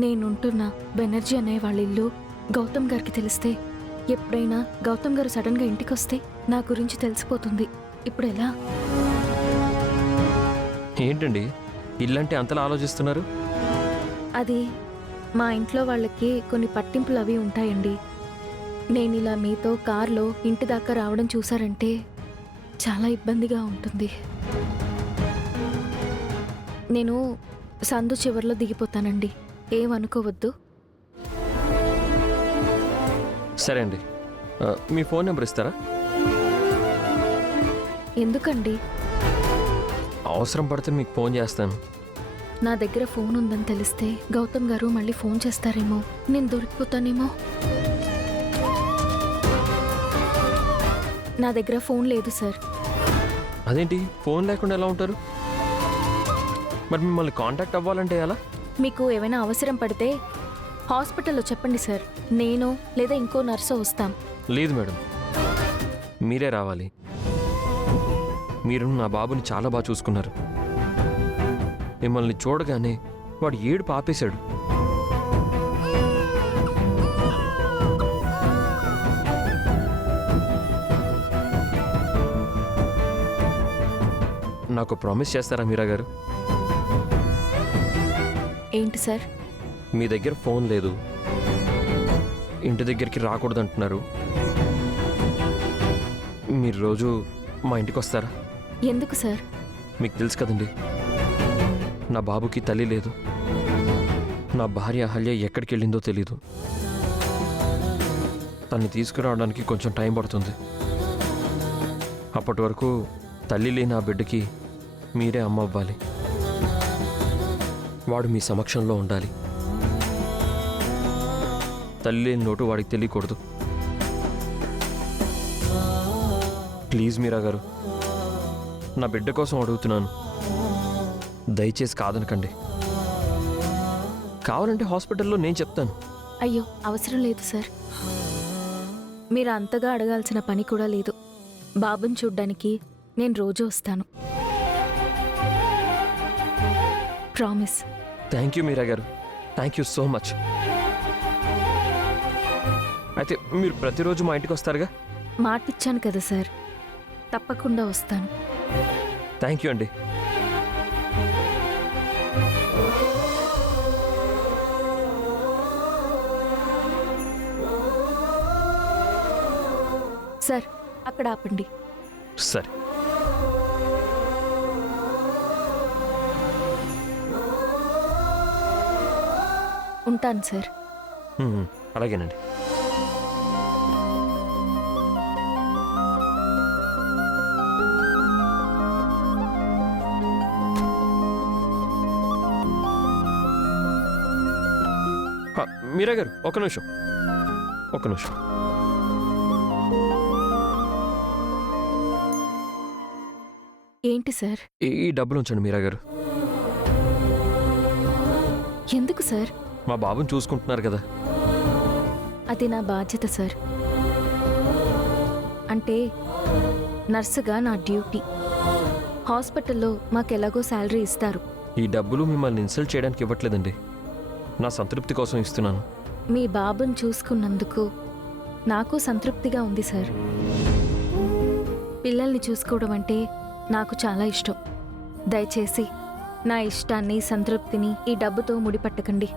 నేనుంటున్న బెనర్జీ అనే వాళ్ళ ఇల్లు గౌతమ్ గారికి తెలిస్తే, ఎప్పుడైనా గౌతమ్ గారు సడన్గా ఇంటికొస్తే నా గురించి తెలిసిపోతుంది. ఇప్పుడు ఎలా? ఏంటండి ఇల్లంటే అంతలా ఆలోచిస్తున్నారు? అది మా ఇంట్లో వాళ్ళకి కొన్ని పట్టింపులు అవి ఉంటాయండి. నేను ఇలా మీతో కార్లో ఇంటి దాకా రావడం చూసారంటే చాలా ఇబ్బందిగా ఉంటుంది. నేను సందు చివర్లో దిగిపోతానండి, ఏమనుకోవద్దు. సరే అండి, మీ ఫోన్ నెంబర్ ఇస్తారా? ఎందుకండి? అవసరం పడితే మీకు ఫోన్ చేస్తాను. నా దగ్గర ఫోన్ ఉందని తెలిస్తే గౌతమ్ గారు మళ్ళీ ఫోన్ చేస్తారేమో, నేను దొరికిపోతానేమో. నా దగ్గర ఫోన్ లేదు సార్. అదేంటి ఫోన్ లేకుండా ఎలా ఉంటారు? మరి మిమ్మల్ని కాంటాక్ట్ అవ్వాలంటే ఎలా? మీకు ఏమైనా అవసరం పడితే హాస్పిటల్లో చెప్పండి సార్, నేను లేదా ఇంకో నర్సో వస్తాం. లేదు మేడం, మీరే రావాలి. మీరు నా బాబుని చాలా బాగా చూసుకున్నారు. మిమ్మల్ని చూడగానే వాడు ఏడుపు ఆపేశాడు. నాకు ప్రామిస్ చేస్తారా మీరా గారు? ఏంటి సార్? మీ దగ్గర ఫోన్ లేదు, ఇంటి దగ్గరికి రాకూడదు అంటున్నారు. మీరు రోజు మా ఇంటికి వస్తారా? ఎందుకు సార్? మీకు తెలుసు కదండి, నా బాబుకి తల్లి లేదు. నా భార్య అహల్య ఎక్కడికి వెళ్ళిందో తెలీదు. తన్ని తీసుకురావడానికి కొంచెం టైం పడుతుంది. అప్పటి వరకు తల్లి లేని ఆ బిడ్డకి మీరే అమ్మ అవ్వాలి. వాడు మీ సమక్షంలో ఉండాలి. తల్లి లేని నోటు వాడికి తెలియకూడదు. ప్లీజ్ మీరా గారు, నా బిడ్డ కోసం అడుగుతున్నాను, దయచేసి కాదనకండి. కావాలంటే హాస్పిటల్లో నేను చెప్తాను. అయ్యో అవసరం లేదు సార్, మీరు అంతగా అడగాల్సిన పని కూడా లేదు. బాబుని చూడ్డానికి నేను రోజు వస్తాను, ప్రామిస్. థ్యాంక్ యూ మీరా గారు, థ్యాంక్ యూ సో మచ్. అయితే మీరు ప్రతిరోజు మా ఇంటికి వస్తారుగా? మాటిచ్చాను కదా సార్, తప్పకుండా వస్తాను. థ్యాంక్ యూ అండి. సార్ అక్కడ ఆపండి. సరే. ఉంటాను సార్. అలాగేనండి. మీరా గారు ఒక నిమిషం. ఏంటి సార్? ఈ డబ్బులు ఉంచండి మీరా గారు. ఎందుకు సార్? మా బాబుని చూసుకుంటున్నారు కదా. అది నా బాధ్యత సార్. అంటే నర్సుగా నా డ్యూటీ. హాస్పిటల్లో మాకెలాగో శాలరీ ఇస్తారు. ఈ డబ్బులు మిమ్మల్ని ఇన్సల్ట్ చేయడానికి ఇవ్వట్లేదండి, నా సంతృప్తి కోసం ఇస్తున్నాను. మీ బాబుని చూసుకున్నందుకు నాకు సంతృప్తిగా ఉంది సార్. పిల్లల్ని చూసుకోవడం అంటే నాకు చాలా ఇష్టం. దయచేసి నా ఇష్టాన్ని, సంతృప్తిని ఈ డబ్బుతో ముడిపట్టకండి.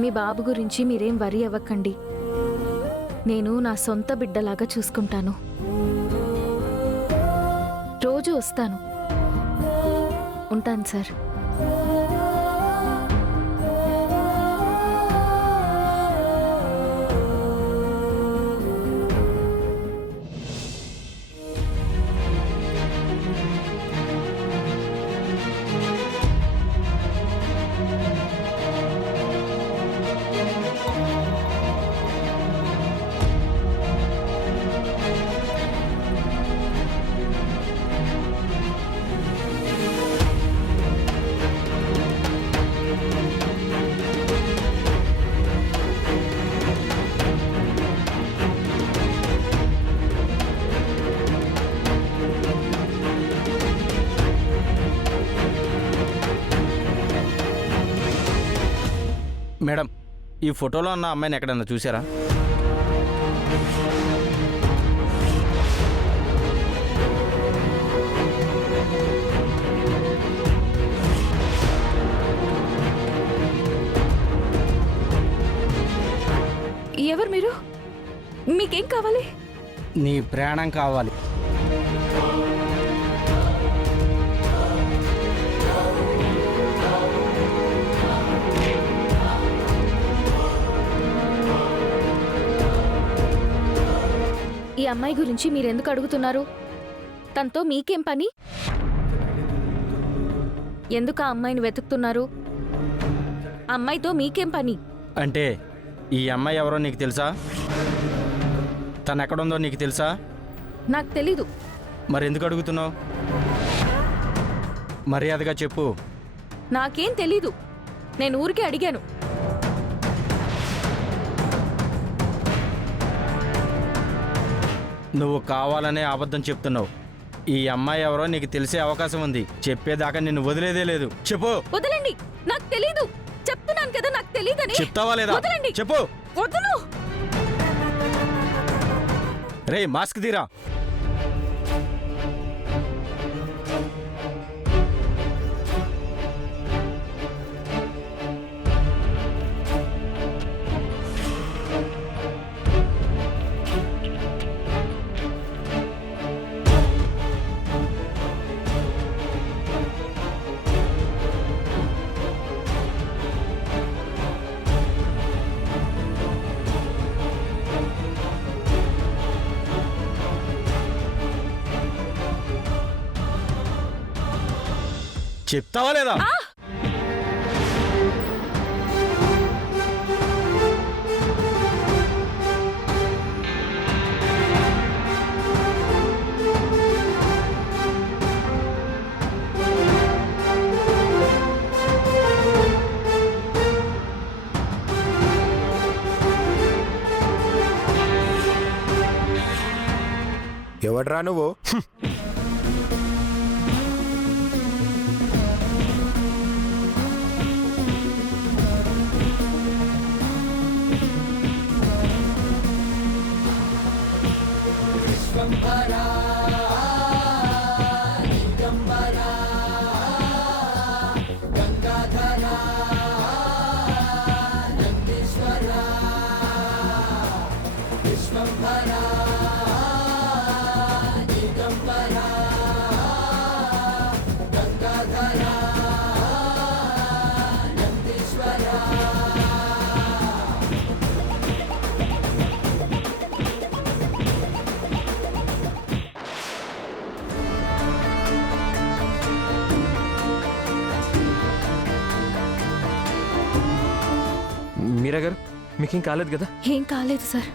మీ బాబు గురించి మీరేం వరీ అవ్వకండి. నేను నా సొంత బిడ్డలాగా చూసుకుంటాను. రోజు వస్తాను. ఉంటాను సార్. మేడం, ఈ ఫోటోలో ఉన్న అమ్మాయిని ఎక్కడన్నా చూసారా? ఎవరు మీరు? మీకేం కావాలి? నీ ప్రాణం కావాలి. ఈ అమ్మాయి గురించి మీరెందుకు అడుగుతున్నారు? తనతో మీకేం పని? ఎందుకు ఆ అమ్మాయిని వెతుకుతున్నారు? అమ్మాయితో మీకేం పని? అంటే ఈ అమ్మాయి ఎవరో నీకు తెలుసా? తను ఎక్కడుందో నీకు తెలుసా? నాకు తెలీదు. మరి ఎందుకు అడుగుతున్నావు? మర్యాదగా చెప్పు. నాకేం తెలీదు. నేను ఊరికే అడిగాను. నువ్వు కావాలనే అబద్ధం చెప్తున్నావు. ఈ అమ్మాయి ఎవరో నీకు తెలిసే అవకాశం ఉంది. చెప్పేదాకా నిన్ను వదిలేదే లేదు. చెప్పు. వదలండి, నాకు తెలీదు. చెప్తున్నాను కదా నాకు తెలీదని. చెప్తావా లేదా? వదలండి. చెప్పు. వదలు. రే, మాస్క్ తీరా. చెప్తావా లేదా? ఎవడ్రా నువ్వు? మీరా గారు, మీకేం కాలేదు కదా? ఏం కాలేదు సార్.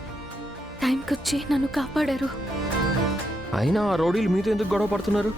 టైంకి వచ్చి నన్ను కాపాడారు. అయినా ఆ రౌడీలు మీతో ఎందుకు గొడవ పడుతున్నారు?